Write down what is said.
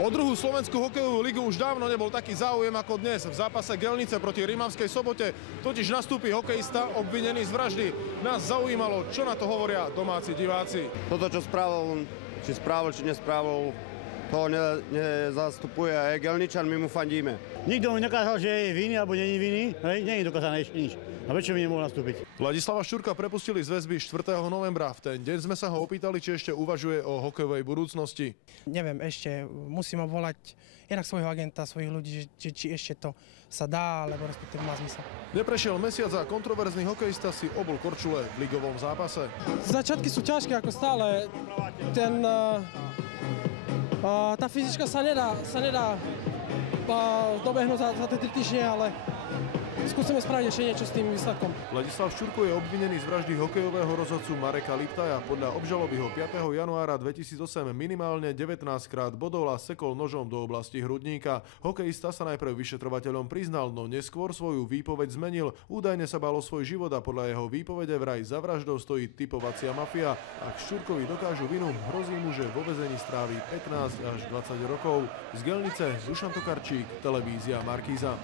O druhú slovenskú hokejovú ligu už dávno nebol taký záujem ako dnes. V zápase Gelnice proti Rimavskej Sobote totiž nastúpi hokejista obvinený z vraždy. Nás zaujímalo, čo na to hovoria domáci diváci. Toto, čo spravil, či nespravil, to nezastupuje aj Gelničan, my mu fandíme. Nikto mu nekázal, že je vinný alebo není vinný, nie je dokázané ešte nič. A prečo by nemohol nastúpiť? Ladislava Ščurka prepustili z väzby 4. novembra. V ten deň sme sa ho opýtali, či ešte uvažuje o hokejovej budúcnosti. Neviem, ešte musím obvolať jednak svojho agenta, svojich ľudí, či ešte to sa dá, alebo respektíve má zmysel. Neprešiel mesiac a kontroverzný hokejista si obul korčule v ligovom zápase. Začiatky sú ťažké ako stále. Tá fyzička sa nedá dobehnúť za tie 3 týždne, ale skúsime spraviť ešte niečo s tým výsledkom. Ladislav Ščurko je obvinený z vraždy hokejového rozhodcu Mareka Liptaja. Podľa obžaloby ho 5. januára 2008 minimálne 19 krát bodol a sekol nožom do oblasti hrudníka. Hokejista sa najprv vyšetrovateľom priznal, no neskôr svoju výpoveď zmenil. Údajne sa bál o svoj život a podľa jeho výpovede vraj za vraždou stojí tipovacia mafia. Ak Ščurkovi dokážu vinu, hrozí mu, že vo väzení stráví 15 až 20 rokov. Z Gelnice Dušan Tokarčík, televízia Markíza.